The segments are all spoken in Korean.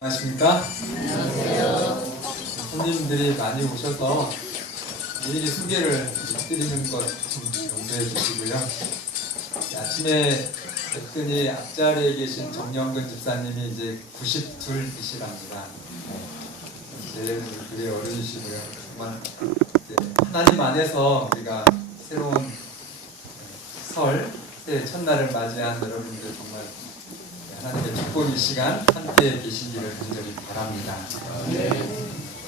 안녕하십니까? 손님들이 많이 오셔서 미리 소개를 드리는 것 좀 용서해 주시고요. 아침에 뵀더니 앞자리에 계신 정영근 집사님이 이제 92이시랍니다. 제일 그게 어른이시고요. 정말 하나님 안에서 우리가 새로운 설, 새해 첫날을 맞이한 여러분들 정말 하나님의 축복의 시간 함께 계시기를 간절히 바랍니다.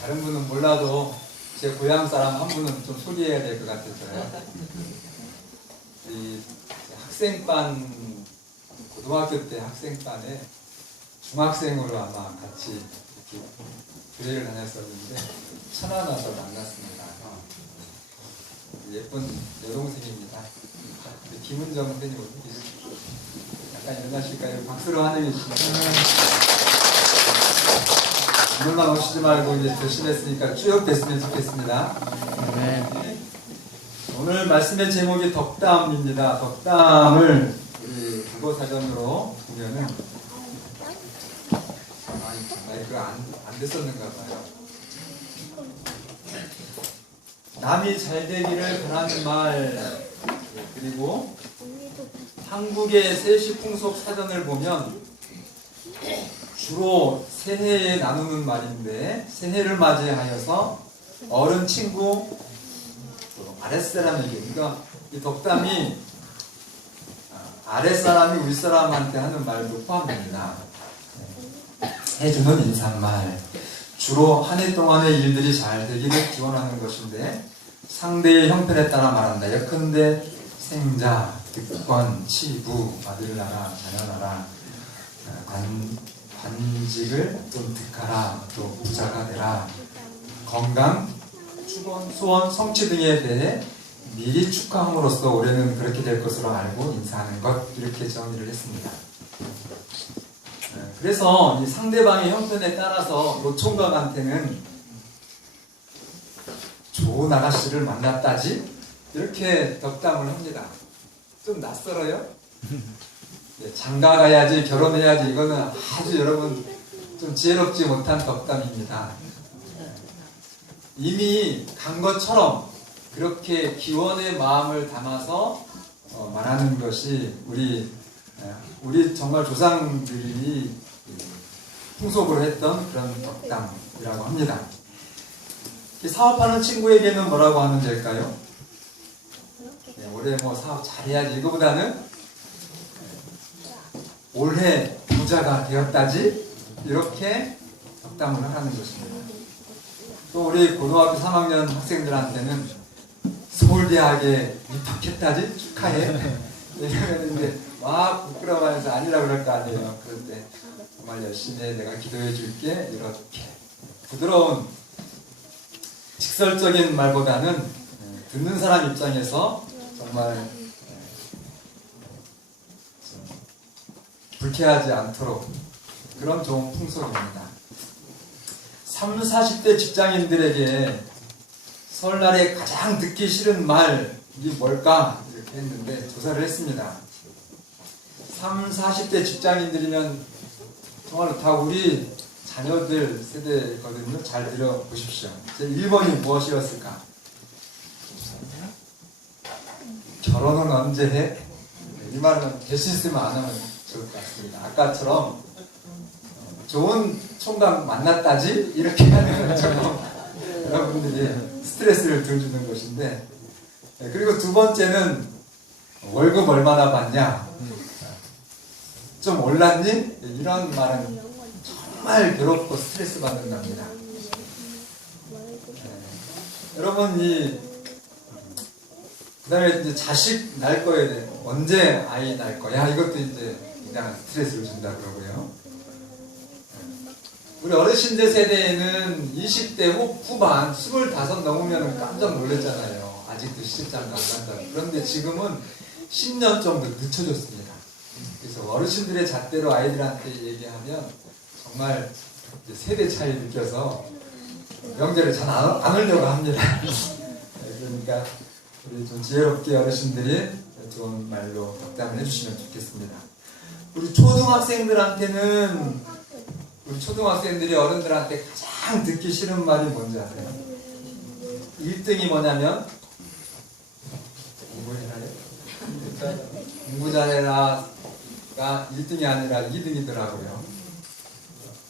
다른 분은 몰라도 제 고향 사람 한 분은 좀 소개해야 될 것 같아서요. 이 학생반, 고등학교 때 학생반에 중학생으로 아마 같이 이렇게 교회를 다녔었는데 천안 와서 만났습니다. 예쁜 여동생입니다. 김은정 선생님 어디 계시죠? 약간 일어나실까요? 박수로 환영해주시면 오늘만 오시지 말고 이제 조심했으니까 쭉 뵀으면 좋겠습니다. 오늘 말씀의 제목이 덕담입니다. 덕담을 우리 국어사전으로 보면은 마이크가 안 됐었는가 봐요. 남이 잘 되기를 바라는 말, 그리고 한국의 세시풍속 사전을 보면 주로 새해에 나누는 말인데, 새해를 맞이하여서 어른, 친구, 아랫사람에게, 그러니까 이 덕담이 아랫사람이 윗사람한테 하는 말도 포함됩니다. 해주는 인사말, 주로 한 해 동안의 일들이 잘 되기를 기원하는 것인데 상대의 형편에 따라 말한다. 예컨대 생자, 득권, 치부, 아들나라, 자녀나라, 관직을 좀 득하라, 또 부자가 되라, 건강, 축원, 소원, 성취 등에 대해 미리 축하함으로써 올해는 그렇게 될 것으로 알고 인사하는 것, 이렇게 정의를 했습니다. 그래서 이 상대방의 형편에 따라서 노총각한테는 좋은 아가씨를 만났다지 이렇게 덕담을 합니다. 좀 낯설어요? 장가 가야지, 결혼해야지, 이거는 아주 여러분 좀 지혜롭지 못한 덕담입니다. 이미 간 것처럼 그렇게 기원의 마음을 담아서 말하는 것이 우리 정말 조상들이 풍속으로 했던 그런 덕담이라고 합니다. 사업하는 친구에게는 뭐라고 하면 될까요? 올해 뭐 사업 잘해야지, 이거보다는 올해 부자가 되었다지, 이렇게 덕담을 하는 것입니다. 또 우리 고등학교 3학년 학생들한테는 서울대학에 입학했다지 축하해, 이러는데 막 부끄러워해서 아니라고 그럴 거 아니에요. 그럴 때 정말 열심히 해, 내가 기도해 줄게, 이렇게 부드러운 직설적인 말보다는 듣는 사람 입장에서 정말 불쾌하지 않도록 그런 좋은 풍속입니다. 30, 40대 직장인들에게 설날에 가장 듣기 싫은 말이 뭘까? 이렇게 했는데 조사를 했습니다. 30, 40대 직장인들이면 정말 다 우리 자녀들 세대거든요. 잘 들어보십시오. 제 1번이 무엇이었을까? 결혼은 언제 해? 이 말은 대신 쓰면 안 하면 좋을 것 같습니다. 아까처럼 좋은 총각 만났다지? 이렇게 하는 것처럼 여러분들이 스트레스를 덜 주는 것인데, 그리고 두 번째는 월급 얼마나 받냐? 좀 올랐니? 이런 말은 정말 괴롭고 스트레스 받는답니다. 여러분, 그 다음에 이제 자식 낳을 거에 대해 언제 아이 낳을 거야? 이것도 이제 굉장한 스트레스를 준다 그러고요. 우리 어르신들 세대에는 20대 후반 25 넘으면 깜짝 놀랐잖아요. 아직도 시집장 안 간다고. 그런데 지금은 10년 정도 늦춰졌습니다. 그래서 어르신들의 잣대로 아이들한테 얘기하면 정말 세대 차이 느껴서 명절에 잘 안 오려고 합니다. 그러니까 우리 좀 지혜롭게 어르신들이 좋은 말로 덕담을 해주시면 좋겠습니다. 우리 초등학생들한테는 우리 초등학생들이 어른들한테 가장 듣기 싫은 말이 뭔지 아세요? 1등이 뭐냐면 공부 잘해라가 1등이 아니라 2등이더라고요.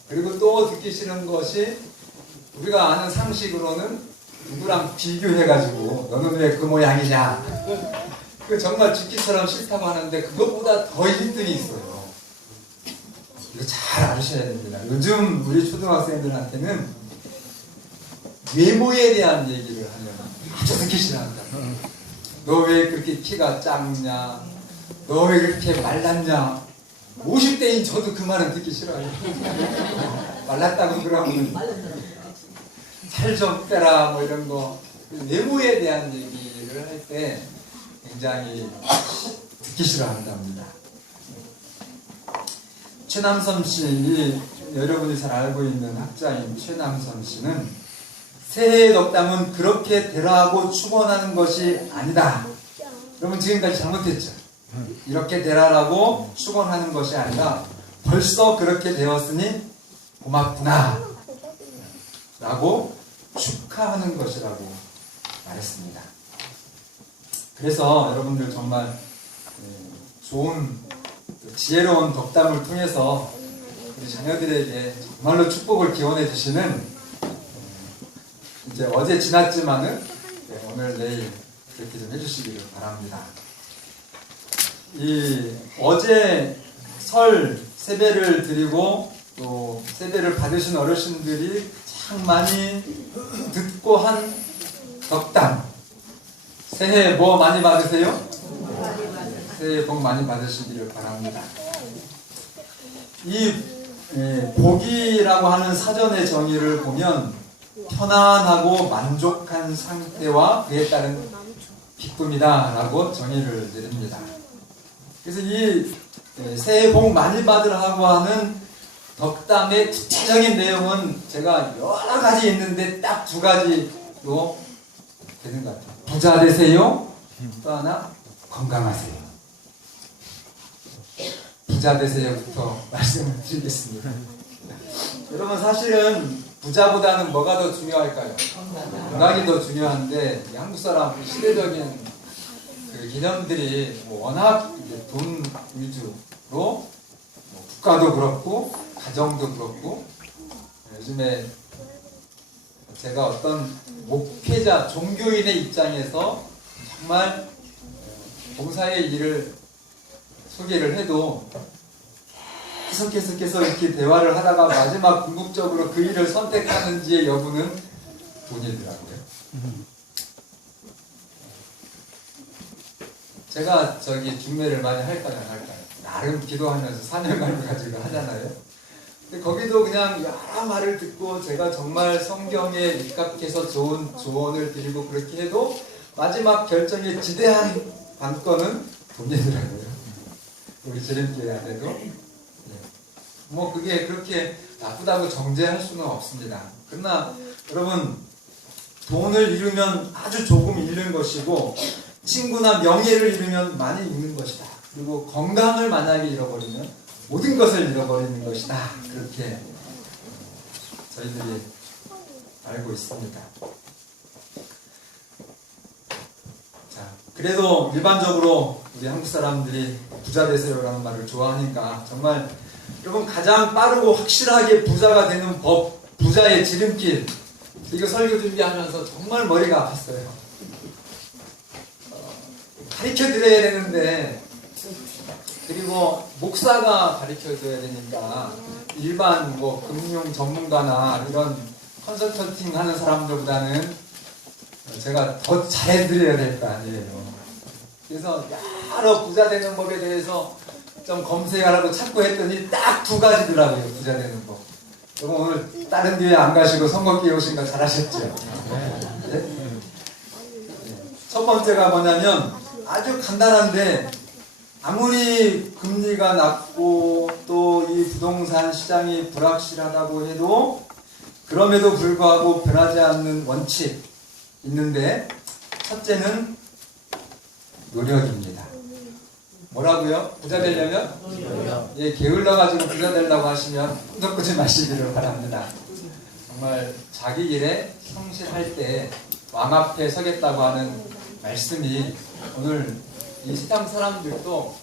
그리고 또 듣기 싫은 것이 우리가 아는 상식으로는 누구랑 비교해가지고 너는 왜 그 모양이냐, 그 정말 죽기처럼 싫다고 하는데 그것보다 더 1등이 있어요. 이거 잘 아셔야 됩니다. 요즘 우리 초등학생들한테는 외모에 대한 얘기를 하면 아주 듣기 싫어한다. 너 왜 그렇게 키가 작냐, 너 왜 그렇게 말랐냐. 50대인 저도 그 말은 듣기 싫어요. 말랐다고 그러면 살 좀 빼라 뭐 이런 거. 외모에 대한 얘기를 할 때 굉장히 듣기 싫어한답니다. 최남선 씨, 여러분이 잘 알고 있는 학자인 최남선 씨는 새해의 덕담은 그렇게 되라고 축원하는 것이 아니다. 여러분 지금까지 잘못했죠. 이렇게 되라라고 축원하는 것이 아니라 벌써 그렇게 되었으니 고맙구나 라고 축하하는 것이라고 말했습니다. 그래서 여러분들 정말 좋은 지혜로운 덕담을 통해서 우리 자녀들에게 정말로 축복을 기원해 주시는, 이제 어제 지났지만은 오늘 내일 그렇게 좀 해주시기를 바랍니다. 이 어제 설 세배를 드리고 또 세배를 받으신 어르신들이 참 많이 듣고 한 덕담, 새해 뭐 많이 받으세요? 새해 복 많이 받으시기를 바랍니다. 이 복이라고 하는 사전의 정의를 보면 편안하고 만족한 상태와 그에 따른 기쁨이다 라고 정의를 내립니다. 그래서 이 새해 복 많이 받으라고 하는 덕담의 구체적인 내용은 제가 여러 가지 있는데 딱 두 가지로 되는 것 같아요. 부자 되세요. 또 하나 건강하세요. 부자 되세요부터 말씀을 드리겠습니다. 여러분 사실은 부자보다는 뭐가 더 중요할까요? 건강이 더 중요한데 한국 사람 시대적인 그 개념들이 워낙 돈 위주로 국가도 그렇고 가정도 그렇고, 요즘에 제가 어떤 목회자 종교인의 입장에서 정말 봉사의 일을 소개를 해도 계속 이렇게 대화를 하다가 마지막 궁극적으로 그 일을 선택하는지의 여부는 돈이더라고요. 제가 중매를 많이 할까요 안 할까요? 나름 기도하면서 사명감을 가지고 하잖아요. 근데 거기도 그냥 여러 말을 듣고 제가 정말 성경에 입각해서 좋은 조언을 드리고 그렇게 해도 마지막 결정의 지대한 관건은 돈이더라고요. 우리 지름길 안에도 뭐 그게 그렇게 나쁘다고 정죄할 수는 없습니다. 그러나 여러분, 돈을 잃으면 아주 조금 잃는 것이고 친구나 명예를 잃으면 많이 잃는 것이다. 그리고 건강을 만약에 잃어버리면 모든 것을 잃어버리는 것이다. 그렇게 저희들이 알고 있습니다. 자, 그래도 일반적으로 우리 한국 사람들이 부자 되세요라는 말을 좋아하니까 정말 여러분 가장 빠르고 확실하게 부자가 되는 법, 부자의 지름길, 이거 설교 준비하면서 정말 머리가 아팠어요. 가르쳐드려야 되는데, 그리고 목사가 가르쳐줘야 되니까 일반 뭐 금융 전문가나 이런 컨설턴팅 하는 사람들보다는 제가 더 잘해드려야 될 거 아니에요. 그래서 여러 부자 되는 법에 대해서 좀 검색하라고 찾고 했더니 딱 두 가지더라고요. 부자 되는 법. 여러분 오늘 다른 교회 안 가시고 선거기에 오신 거 잘하셨죠? 네? 첫 번째가 뭐냐면 아주 간단한데, 아무리 금리가 낮고 또 이 부동산 시장이 불확실하다고 해도 그럼에도 불구하고 변하지 않는 원칙 있는데, 첫째는 노력입니다. 뭐라고요? 부자 되려면? 예, 게을러가지고 부자 되려고 하시면 꿈도 꾸지 마시기를 바랍니다. 정말 자기 일에 성실할 때 왕 앞에 서겠다고 하는 말씀이 오늘 이 세상 사람들도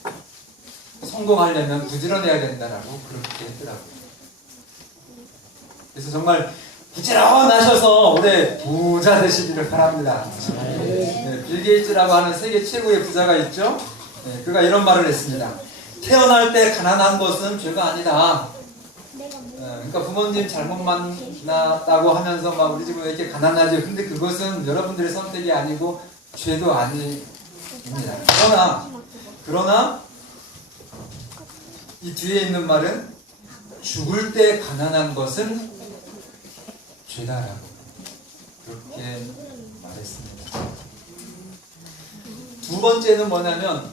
성공하려면 부지런해야 된다라고 그렇게 했더라고요. 그래서 정말 부지런하셔서 올해 부자 되시기를 바랍니다. 네, 빌 게이츠라고 하는 세계 최고의 부자가 있죠. 네, 그가 이런 말을 했습니다. 태어날 때 가난한 것은 죄가 아니다. 그러니까 부모님 잘못 만났다고 하면서 막 우리 집은 왜 이렇게 가난하지? 근데 그것은 여러분들의 선택이 아니고 죄도 아닙니다. 그러나 이 뒤에 있는 말은 죽을 때 가난한 것은 죄다라고 그렇게 말했습니다. 두 번째는 뭐냐면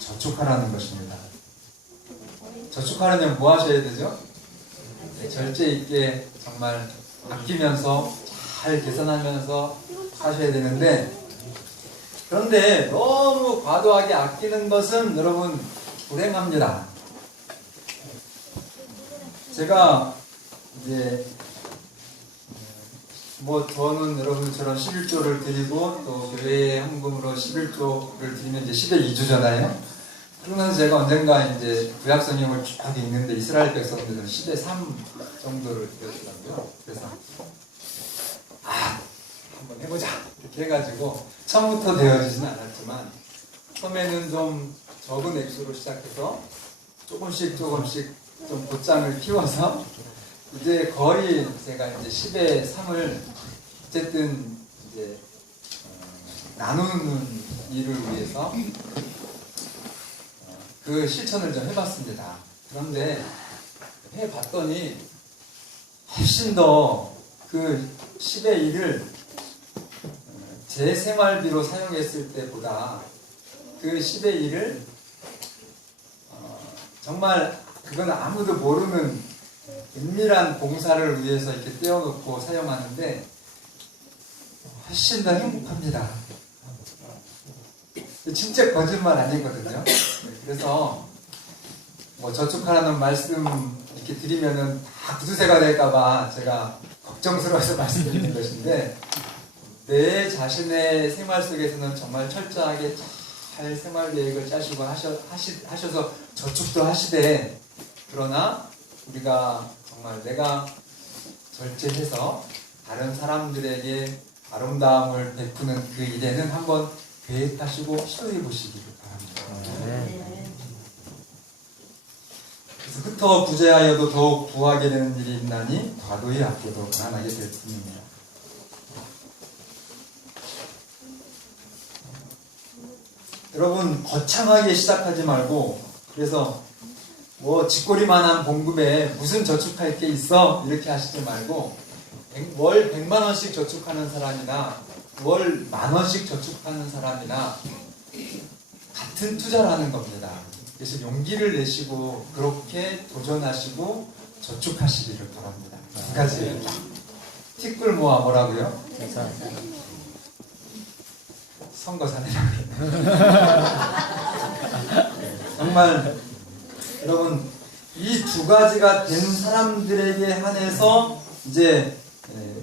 저축하라는 것입니다. 저축하려면 뭐 하셔야 되죠? 네, 절제 있게 정말 아끼면서 잘 계산하면서 하셔야 되는데, 그런데 너무 과도하게 아끼는 것은 여러분 불행합니다. 제가 이제 뭐 저는 여러분처럼 11조를 드리고 또 교회의 헌금으로 11조를 드리면 이제 10의 2주잖아요. 그러면서 제가 언젠가 이제 구약 성경을 쭉 읽는데 이스라엘 백성들은 10의 3 정도를 드렸더라고요. 그래서 한번 해보자 이렇게 해가지고 처음부터 되어지지는 않았지만 처음에는 좀 적은 액수로 시작해서 조금씩 좀 곧장을 키워서 이제 거의 제가 이제 10의 3을 어쨌든 이제 나누는 일을 위해서 그 실천을 좀 해봤습니다. 그런데 해봤더니 훨씬 더 그 10의 1을 제 생활비로 사용했을 때보다 그 10의 1을 정말 그건 아무도 모르는 은밀한 봉사를 위해서 이렇게 떼어놓고 사용하는데 훨씬 더 행복합니다. 진짜 거짓말 아니거든요. 그래서 뭐 저축하라는 말씀 이렇게 드리면은 다 구두쇠가 될까봐 제가 걱정스러워서 말씀드리는 것인데, 내 자신의 생활 속에서는 정말 철저하게 잘 생활 계획을 짜시고 하셔서 저축도 하시되, 그러나 우리가 정말 내가 절제해서 다른 사람들에게 아름다움을 베푸는 그 일에는 한번 계획하시고 시도해 보시기를 바랍니다. 그래서 흩어 부재하여도 더욱 부하게 되는 일이 있나니 과도히 아껴도 가난하게 될 뿐입니다. 여러분 거창하게 시작하지 말고, 그래서 뭐 쥐꼬리만한 봉급에 무슨 저축할 게 있어 이렇게 하시지 말고, 월 100만 원씩 저축하는 사람이나 월 10,000원씩 저축하는 사람이나 같은 투자를 하는 겁니다. 그래서 용기를 내시고 그렇게 도전하시고 저축하시기를 바랍니다. 두 가지입니다. 티끌 모아 뭐라고요? 선거사내라고요. 정말 여러분 이 두 가지가 된 사람들에게 한해서 이제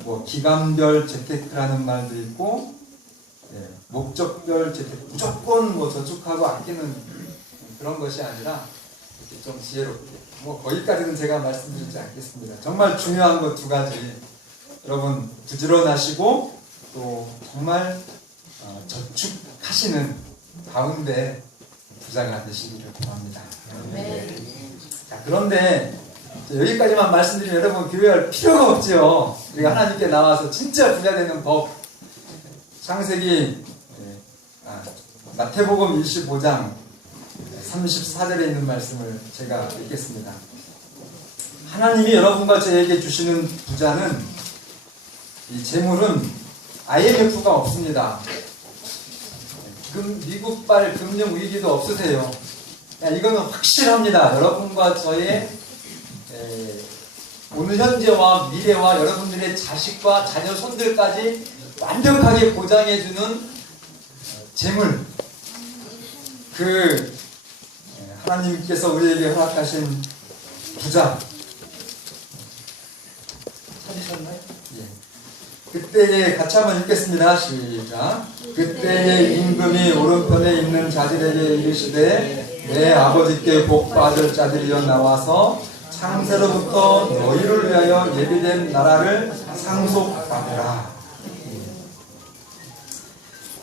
뭐 기간별 재테크라는 말도 있고, 목적별 재테크, 무조건 뭐 저축하고 아끼는 그런 것이 아니라 이렇게 좀 지혜롭게, 뭐 거기까지는 제가 말씀드리지 않겠습니다. 정말 중요한 것 두 가지, 여러분 부지런하시고 또 정말 저축하시는 가운데 부자가 되시기를 바랍니다. 자, 그런데 여기까지만 말씀드리면 여러분 교회할 필요가 없죠. 우리가 하나님께 나와서 진짜 부자 되는 법, 창세기 마태복음 25장 34절에 있는 말씀을 제가 읽겠습니다. 하나님이 여러분과 저에게 주시는 부자는, 이 재물은 IMF가 없습니다. 미국발 금융 위기도 없으세요. 이거는 확실합니다. 여러분과 저의 오늘 현재와 미래와 여러분들의 자식과 자녀 손들까지 완벽하게 보장해주는 재물, 그 하나님께서 우리에게 허락하신 부자 찾으셨나요? 예. 그때에 같이 한번 읽겠습니다. 시작. 그때의 임금이 오른편에 있는 자들에게 이르시되 내 아버지께 복 받을 자들이여 나와서 창세로부터 너희를 위하여 예비된 나라를 상속받으라.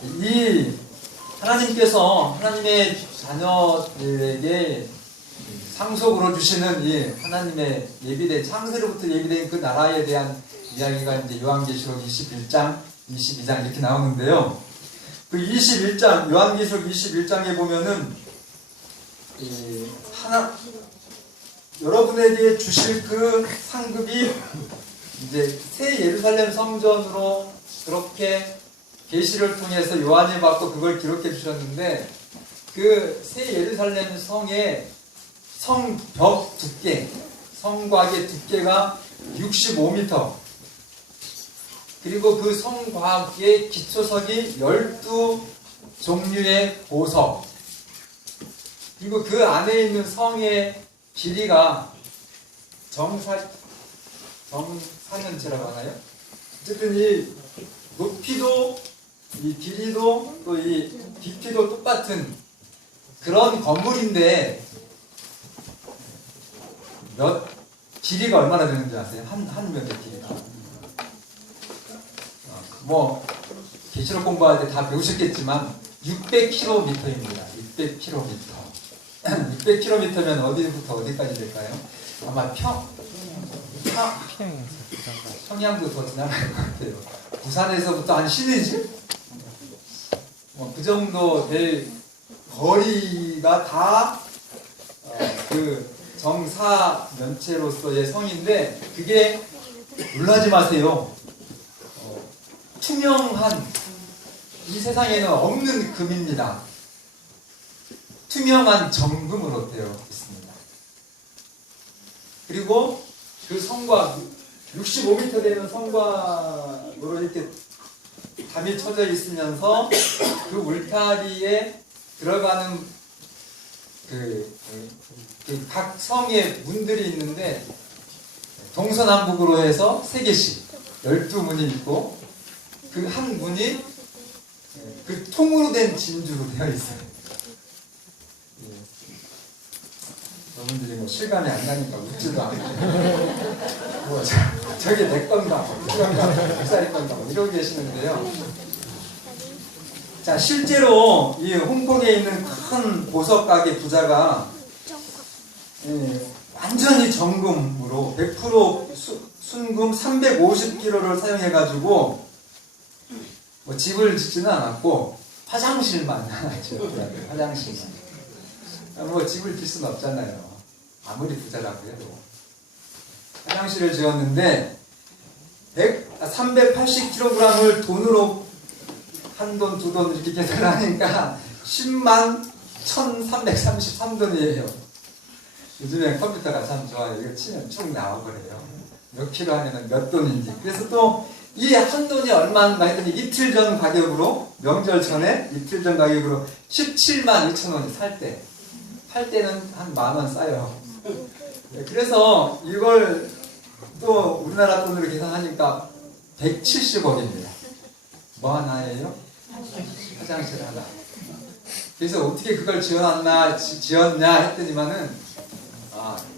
이 하나님께서 하나님의 자녀들에게 상속으로 주시는 이 하나님의 예비된 창세로부터 예비된 그 나라에 대한 이야기가 이제 요한계시록 21장, 22장 이렇게 나오는데요. 그 21장 요한계시록 21장에 보면은 여러분에게 주실 그 상급이 이제 새 예루살렘 성전으로 그렇게 계시를 통해서 요한이 받고 그걸 기록해 주셨는데 그 새 예루살렘 성의 성벽 두께, 성곽의 두께가 65m, 그리고 그 성곽의 기초석이 12종류의 보석, 그리고 그 안에 있는 성의 길이가 정사면체라고 하나요? 어쨌든 이 높이도 이 길이도 또 이 깊이도 똑같은 그런 건물인데 길이가 얼마나 되는지 아세요? 한 면의 길이가 뭐 계시록 공부할 때 다 배우셨겠지만 600km입니다. 600km. 600km면 어디부터 어디까지 될까요? 아마 평양도 더 지나갈 것 같아요. 부산에서부터 한 신의지? 그 정도 될 거리가 다 그 정사 면체로서의 성인데, 그게 놀라지 마세요. 투명한, 이 세상에는 없는 금입니다. 투명한 정금으로 되어 있습니다. 그리고 그 성곽, 65m 되는 성곽으로 이렇게 담이 쳐져 있으면서 그 울타리에 들어가는 각 성의 문들이 있는데, 동서남북으로 해서 3개씩 12문이 있고, 그 한 문이 그 통으로 된 진주로 되어 있어요. 여러분들이 뭐 실감이 안 나니까 웃지도 않고, 뭐 저게 내 건가, 이 건가, 목사님 건가, 이러고 계시는데요. 자, 실제로 이 홍콩에 있는 큰 보석 가게 부자가 완전히 정금으로 100% 순금 350kg를 사용해가지고 뭐 집을 짓지는 않았고 화장실만 지었더라고요. 화장실만. 뭐 집을 짓 수는 없잖아요. 아무리 부자라고 해도. 화장실을 지었는데 380kg을 돈으로 한 돈, 두 돈 이렇게 계산하니까 10만 1333돈이에요. 요즘에 컴퓨터가 참 좋아요. 이거 치면 쭉 나와버려요. 몇 킬로 하면은 몇 돈인지. 그래서 또 이 한 돈이 얼마인가 했더니 이틀 전 가격으로, 명절 전에 이틀 전 가격으로 17만 2천 원이 살 때. 팔 때는 한 10,000원 싸요. 그래서 이걸 또 우리나라 돈으로 계산하니까 170억입니다. 뭐 하나예요? 화장실 하나. 그래서 어떻게 그걸 지었냐 했더니만은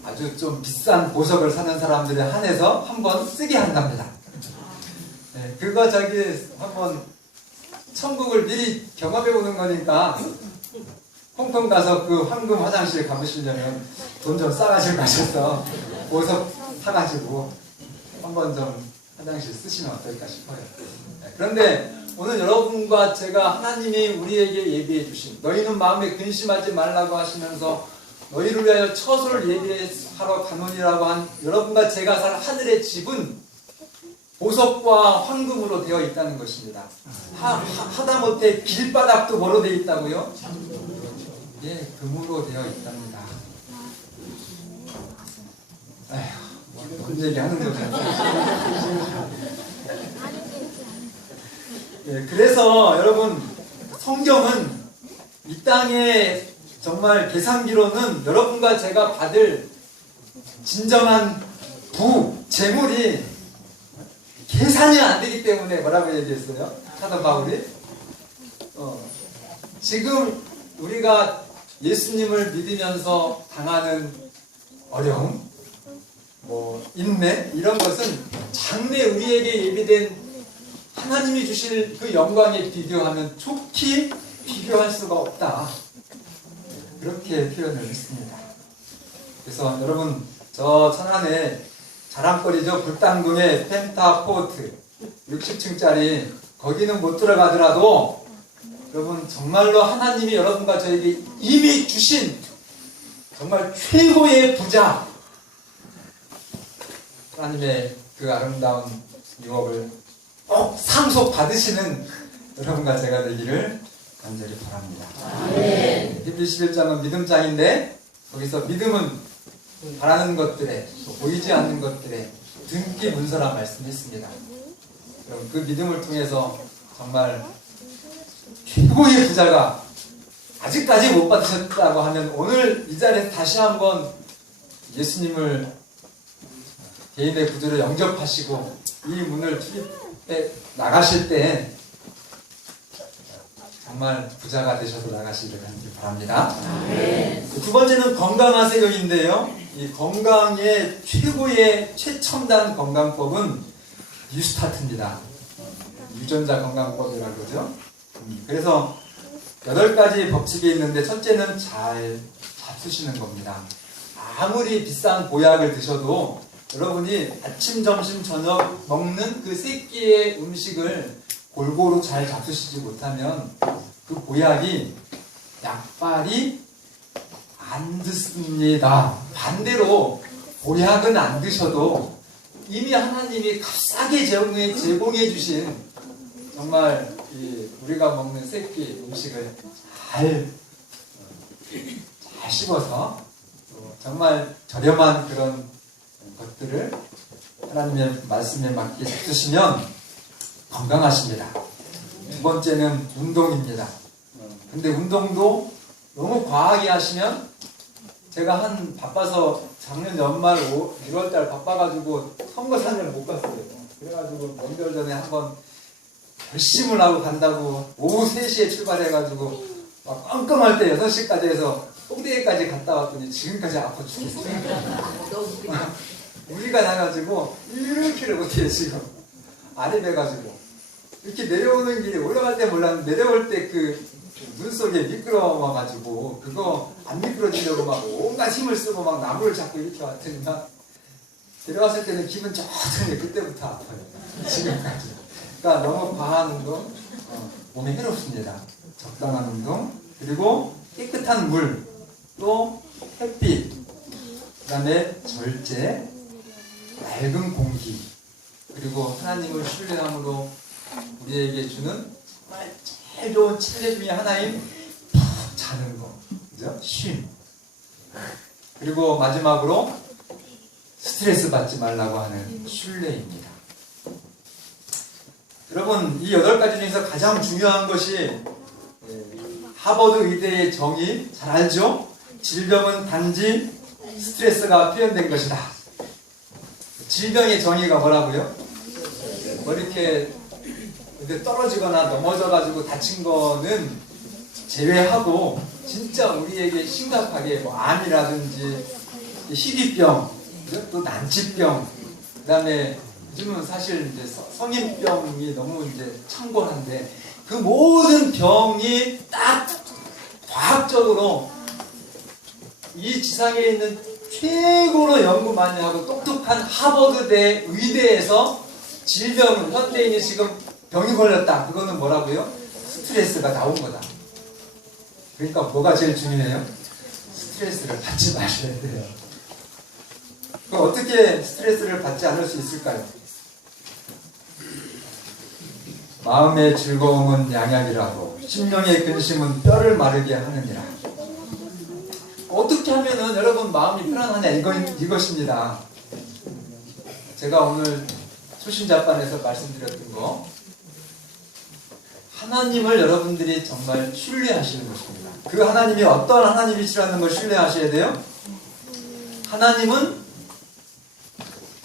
아주 좀 비싼 보석을 사는 사람들에 한해서 한번 쓰게 한답니다. 네, 그거 한번 천국을 미리 경험해 보는 거니까 홍콩 가서 그 황금 화장실 가보시려면 돈 좀 싸가지고 가셔서 보석 사가지고 한번 좀 화장실 쓰시면 어떨까 싶어요. 네, 그런데 오늘 여러분과 제가 하나님이 우리에게 예비해 주신, 너희는 마음에 근심하지 말라고 하시면서 너희를 위하여 처소를 예비하러 가노니라고 한 여러분과 제가 살 하늘의 집은 보석과 황금으로 되어 있다는 것입니다. 하다못해 길바닥도 뭐로 되어 있다고요? 예, 금으로 되어 있답니다. 에휴, 뭔 얘기 하는 거죠? 예, 그래서 여러분, 성경은 이 땅에 정말 계산기로는 여러분과 제가 받을 진정한 재물이 계산이 안 되기 때문에 뭐라고 얘기했어요? 사도 바울이 지금 우리가 예수님을 믿으면서 당하는 어려움, 인내 이런 것은 장래 우리에게 예비된 하나님이 주실 그 영광에 비교하면 좋게 비교할 수가 없다. 그렇게 표현을 했습니다. 그래서 여러분 저 천안에 자랑거리죠. 불당동의 펜타포트 60층짜리 거기는 못 들어가더라도 여러분 정말로 하나님이 여러분과 저에게 이미 주신 정말 최고의 부자 하나님의 그 아름다운 유업을 꼭 상속 받으시는 여러분과 제가 되기를 간절히 바랍니다. 히브리 11장은 믿음장인데 거기서 믿음은 바라는 것들에 보이지 않는 것들에 등기 문서라 말씀했습니다. 그럼 그 믿음을 통해서 정말 최고의 부자가 아직까지 못 받으셨다고 하면 오늘 이 자리에서 다시 한번 예수님을 개인의 구주로 영접하시고 이 문을 출입해 나가실 때 정말 부자가 되셔서 나가시기를 바랍니다. 두 번째는 건강하세요인데요. 이 건강의 최고의 최첨단 건강법은 뉴스타트입니다. 유전자 건강법이라고 그러죠. 그래서 8가지 법칙이 있는데 첫째는 잘 잡수시는 겁니다. 아무리 비싼 보약을 드셔도 여러분이 아침, 점심, 저녁 먹는 그 3끼의 음식을 골고루 잘 잡수시지 못하면 그 보약이 약발이 안 듣습니다. 반대로 보약은 안 드셔도 이미 하나님이 값싸게 제공해 주신 정말 우리가 먹는 3끼 음식을 잘 씹어서 정말 저렴한 그런 것들을 하나님의 말씀에 맞게 잡수시면 건강하십니다. 두 번째는 운동입니다. 근데 운동도 너무 과하게 하시면 제가 바빠서 작년 연말 1월달 바빠가지고 선거사를 못 갔어요. 그래가지고 명절 전에 한번 결심을 하고 간다고 오후 3시에 출발해가지고 막 깜깜할 때 6시까지 해서 꼭대기까지 갔다 왔더니 지금까지 아파 죽겠어요. 우리가 나가지고 이렇게를 못해요. 지금 아래 배가지고 이렇게 내려오는 길이 올라갈 때 몰랐는데 내려올 때 그 눈 속에 미끄러워가지고 그거 안 미끄러지려고 막 온갖 힘을 쓰고 막 나무를 잡고 이렇게 왔더니 막 내려왔을 때는 기분 좋던데 그때부터 아파요. 지금까지. 그러니까 너무 과한 운동 몸에 해롭습니다. 적당한 운동 그리고 깨끗한 물 또 햇빛 그 다음에 절제 맑은 공기 그리고 하나님을 신뢰함으로 우리에게 주는 정말 제일 좋은 침대 중에 하나인 푹 자는 거 그죠? 쉼 그리고 마지막으로 스트레스 받지 말라고 하는 신뢰입니다. 여러분 이 8가지 중에서 가장 중요한 것이 하버드 의대의 정의 잘 알죠? 질병은 단지 스트레스가 표현된 것이다. 질병의 정의가 뭐라고요? 뭐 이렇게 떨어지거나 넘어져가지고 다친 거는 제외하고 진짜 우리에게 심각하게 뭐 암이라든지 희귀병, 또 난치병, 그 다음에 요즘은 사실 이제 성인병이 너무 이제 창궐한데 그 모든 병이 딱 과학적으로 이 지상에 있는 최고로 연구 많이 하고 똑똑한 하버드대 의대에서 질병은 현대인이 지금 병이 걸렸다. 그거는 뭐라고요? 스트레스가 나온 거다. 그러니까 뭐가 제일 중요해요? 스트레스를 받지 마셔야 돼요. 그럼 어떻게 스트레스를 받지 않을 수 있을까요? 마음의 즐거움은 양약이라고 심령의 근심은 뼈를 마르게 하느니라. 어떻게 하면은 여러분 마음이 편안하냐 이것입니다. 제가 오늘 초신자반에서 말씀드렸던 거 하나님을 여러분들이 정말 신뢰하시는 것입니다. 그 하나님이 어떤 하나님이시라는 걸 신뢰하셔야 돼요. 하나님은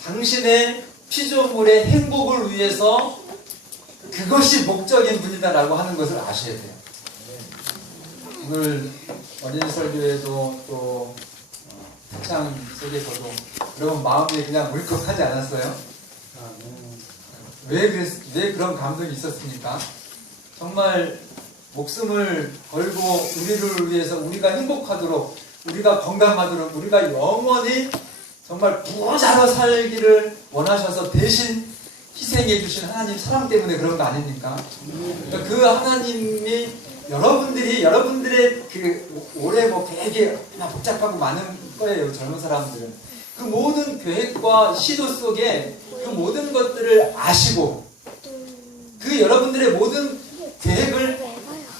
당신의 피조물의 행복을 위해서 그것이 목적인 분이다라고 하는 것을 아셔야 돼요. 오늘 어린이 설교에도 또 태창 속에서도 여러분 마음이 그냥 울컥하지 않았어요? 왜 그런 감동이 있었습니까? 정말 목숨을 걸고 우리를 위해서 우리가 행복하도록, 우리가 건강하도록, 우리가 영원히 정말 부자로 살기를 원하셔서 대신 희생해 주신 하나님 사랑 때문에 그런 거 아닙니까? 그러니까 그 하나님이 여러분들의 그 올해 뭐 계획이 복잡하고 많은 거예요. 젊은 사람들은 그 모든 계획과 시도 속에 그 모든 것들을 아시고 그 여러분들의 모든 계획을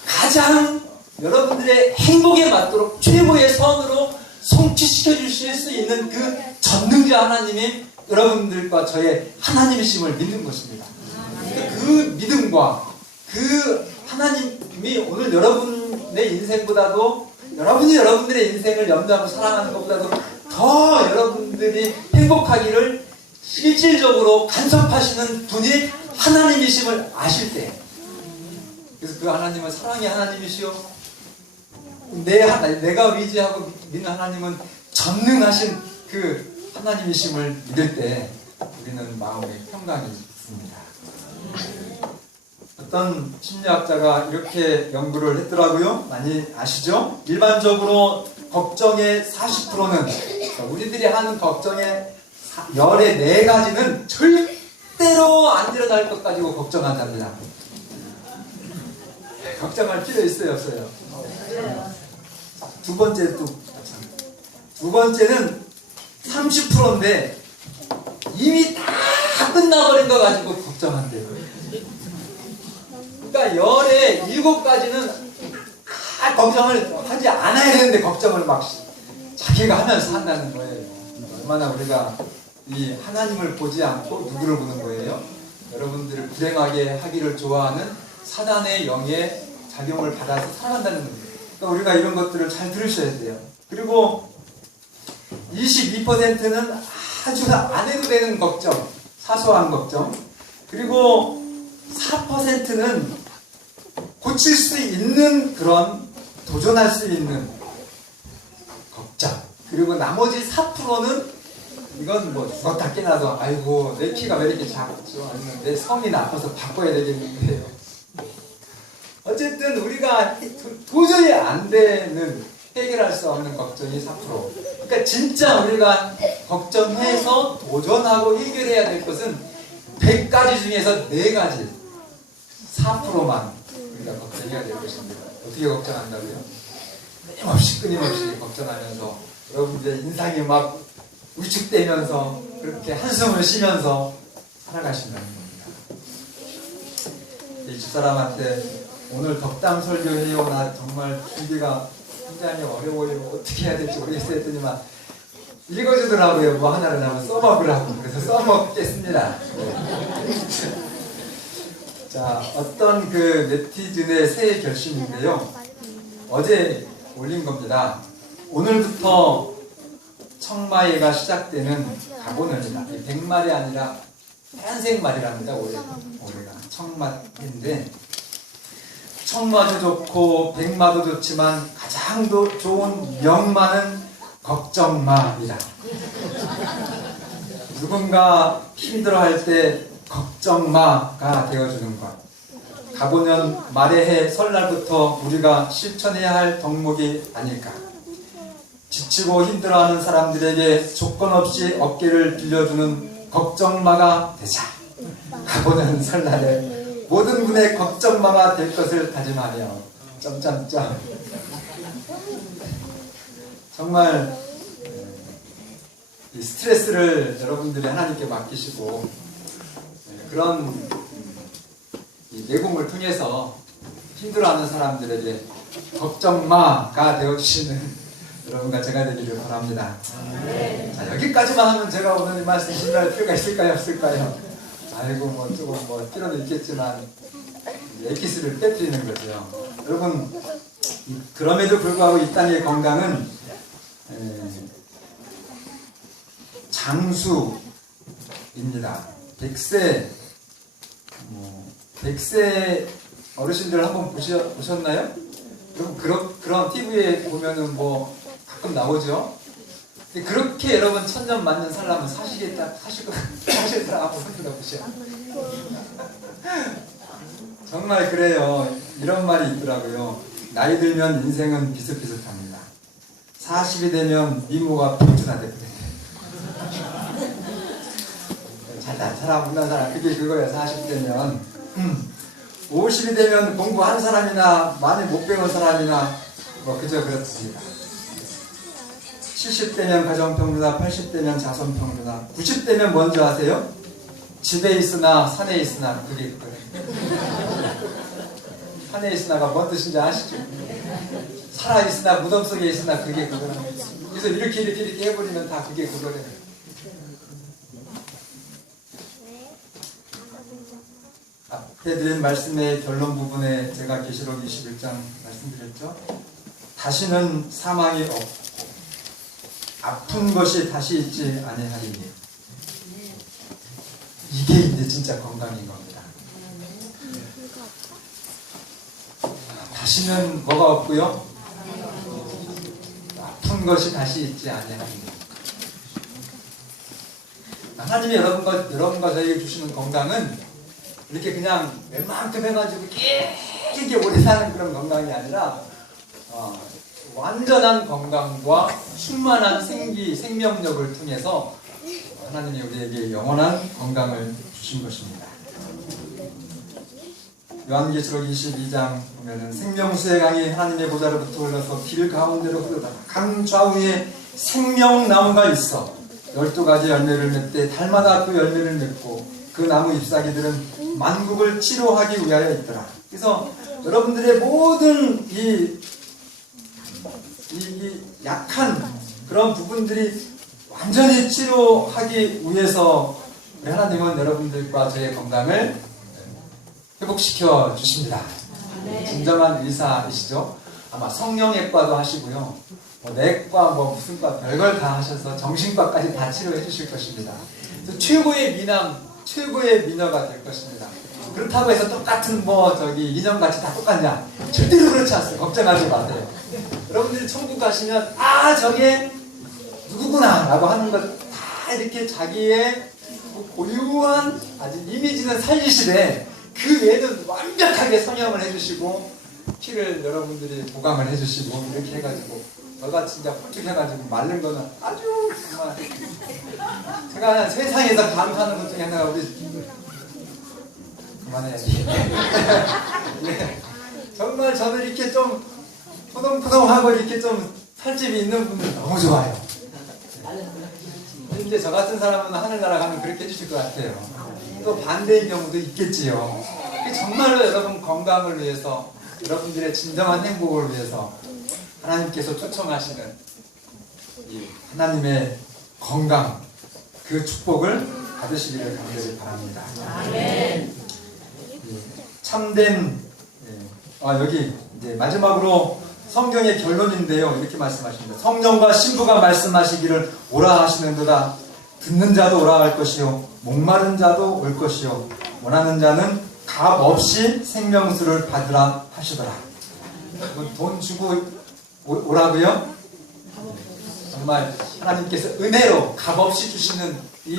가장 여러분들의 행복에 맞도록 최고의 선으로 성취시켜 주실 수 있는 그 전능자 하나님이 여러분들과 저의 하나님이심을 믿는 것입니다. 그 믿음과 그 하나님이 오늘 여러분의 인생보다도 여러분이 여러분들의 인생을 염두하고 사랑하는 것보다도 더 여러분들이 행복하기를 실질적으로 간섭하시는 분이 하나님이심을 아실 때, 그래서 그 하나님은 사랑의 하나님이시요 내가 의지하고 믿는 하나님은 전능하신 그 하나님이심을 믿을 때 우리는 마음에 평강이 있습니다. 어떤 심리학자가 이렇게 연구를 했더라고요. 많이 아시죠? 일반적으로 걱정의 40%는 우리들이 하는 걱정의 열의 4가지는 절대로 안 일어날 것 가지고 걱정한답니다. 걱정할 필요 있어요, 없어요? 두 번째는 30%인데 이미 다 끝나버린 거 가지고 걱정한대요. 그러니까 열의 7가지는 걱정을 하지 않아야 되는데 걱정을 막 자기가 하면서 한다는 거예요. 얼마나 우리가 이 하나님을 보지 않고 누구를 보는 거예요? 여러분들을 불행하게 하기를 좋아하는 사단의 영의 작용을 받아서 살아간다는 거예요. 그러니까 우리가 이런 것들을 잘 들으셔야 돼요. 그리고 22%는 아주 안 해도 되는 걱정, 사소한 걱정. 그리고 4%는 고칠 수 있는 그런 도전할 수 있는 걱정. 그리고 나머지 4%는 이건 뭐 죽었다 깨나도 아이고 내 키가 왜 이렇게 작죠? 아니면 내 성이 나빠서 바꿔야 되겠는데요. 어쨌든 우리가 도저히 안 되는, 해결할 수 없는 걱정이 4%. 그러니까 진짜 우리가 걱정해서 도전하고 해결해야 될 것은 100가지 중에서 4가지, 4%만 우리가 걱정해야 될 것입니다. 어떻게 걱정한다고요? 끊임없이 걱정하면서 여러분들의 인상이 막 위축되면서 그렇게 한숨을 쉬면서 살아가신다는 겁니다. 이 집사람한테 오늘 덕담 설교해요. 나 정말 준비가 굉장히 어려워요. 어떻게 해야 될지 모르겠어요. 했더니만 읽어주더라고요. 뭐 하나를 하면 써먹으라고. 그래서 써먹겠습니다. 자, 어떤 그 네티즌의 새해 결심인데요. 어제 올린 겁니다. 오늘부터 청마예가 시작되는 가보는이다. 100말이 아니라 파란색 말이랍니다. 올해가 청마인데 청마도 좋고 백마도 좋지만 가장 좋은 명마는 걱정마이다. 누군가 힘들어할 때 걱정마가 되어주는 것. 가보년 말의 해 설날부터 우리가 실천해야 할 덕목이 아닐까. 지치고 힘들어하는 사람들에게 조건 없이 어깨를 빌려주는 걱정마가 되자. 가보년 설날에 모든 분의 걱정마가 될 것을 다짐하며 점점점. 정말 이 스트레스를 여러분들이 하나님께 맡기시고 그런 이 내공을 통해서 힘들어하는 사람들에게 걱정마가 되어주시는 여러분과 제가 되기를 바랍니다. 자, 여기까지만 하면 제가 오늘 이 말씀 신뢰할 필요가 있을까요? 없을까요? 아이고 뭐 조금 뭐 필요는 있겠지만 액기스를 빼뜨리는 거죠. 여러분, 그럼에도 불구하고 이 땅의 건강은 장수입니다. 100세 어르신들 한번 보셨나요? 그런 TV에 보면은 뭐 가끔 나오죠. 근데 그렇게 여러분 천년 만년 살려면 사실 사람 한번 들어보세요. 정말 그래요. 이런 말이 있더라고요. 나이 들면 인생은 비슷비슷합니다. 40이 되면 미모가 평준화됩니다. 잘난 사람, 못난 사람, 그게 그거야. 40되면 50이 되면 공부한 사람이나 많이 못 배운 사람이나 뭐 그저 그렇습니다. 70되면 가정평준화, 80되면 자손평준화, 90되면 뭔지 아세요? 집에 있으나 산에 있으나 그게 그거예요. 산에 있으나가 뭔 뜻인지 아시죠? 살아있으나 무덤 속에 있으나 그게 그거예요. 그래서 이렇게 해버리면 다 그게 그거래요. 앞에 드린 말씀의 결론 부분에 제가 계시록 21장 말씀드렸죠. 다시는 사망이 없고 아픈 것이 다시 있지 아니하리니. 이게 이제 진짜 건강인 겁니다. 다시는 뭐가 없고요? 아픈 것이 다시 있지 아니하리니. 하나님이 여러분과 저에게 주시는 건강은 이렇게 그냥 웬만큼 해가지고 길게 오래 사는 그런 건강이 아니라 완전한 건강과 충만한 생명력을 통해서 하나님이 우리에게 영원한 건강을 주신 것입니다. 요한계시록 22장 보면은 생명수의 강이 하나님의 보좌로부터 흘러서 길 가운데로 흐르다가 강 좌우에 생명나무가 있어 12가지 열매를 맺되 달마다 그 열매를 맺고 그 나무 잎사귀들은 만국을 치료하기 위하여 있더라. 그래서 여러분들의 모든 이 약한 그런 부분들이 완전히 치료하기 위해서 우리 하나님은 여러분들과 저의 건강을 회복시켜 주십니다. 진정한 의사이시죠. 아마 성형외과도 하시고요, 뭐 내과, 뭐 무슨 과, 별걸 다 하셔서 정신과까지 다 치료해 주실 것입니다. 최고의 미남, 최고의 미녀가 될 것입니다. 그렇다고 해서 똑같은 인형같이 다 똑같냐? 절대로 그렇지 않습니다. 걱정하지 마세요. 여러분들이 천국 가시면 저게 누구구나 라고 하는 것 다 이렇게 자기의 고유한 아주 이미지는 살리시되 그 외에는 완벽하게 성형을 해주시고 피를 여러분들이 보강을 해주시고 이렇게 해가지고 너가 진짜 홀쭉 해가지고 마른 거는 아주 정말 제가 세상에서 감사하는 것 중에 하나가 우리 그만해야지. 네. 정말 저는 이렇게 좀 포동포동하고 이렇게 좀 살집이 있는 분들 너무 좋아요. 이제 저 같은 사람은 하늘나라 가면 그렇게 해주실 것 같아요. 또 반대인 경우도 있겠지요. 정말로 여러분 건강을 위해서, 여러분들의 진정한 행복을 위해서 하나님께서 초청하시는 이 하나님의 건강, 그 축복을 받으시기를 간절히 바랍니다. 아멘. 참된 여기 이제 마지막으로 성경의 결론인데요. 이렇게 말씀하십니다. 성령과 신부가 말씀하시기를 오라 하시는도다. 듣는 자도 오라 할 것이요 목마른 자도 올 것이요 원하는 자는 값 없이 생명수를 받으라 하시더라. 돈 주고 오라고요? 정말 하나님께서 은혜로 값없이 주시는 이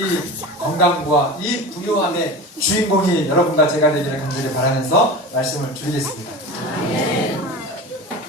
건강과 이 부유함의 주인공이 여러분과 제가 되기를 간절히 바라면서 말씀을 드리겠습니다.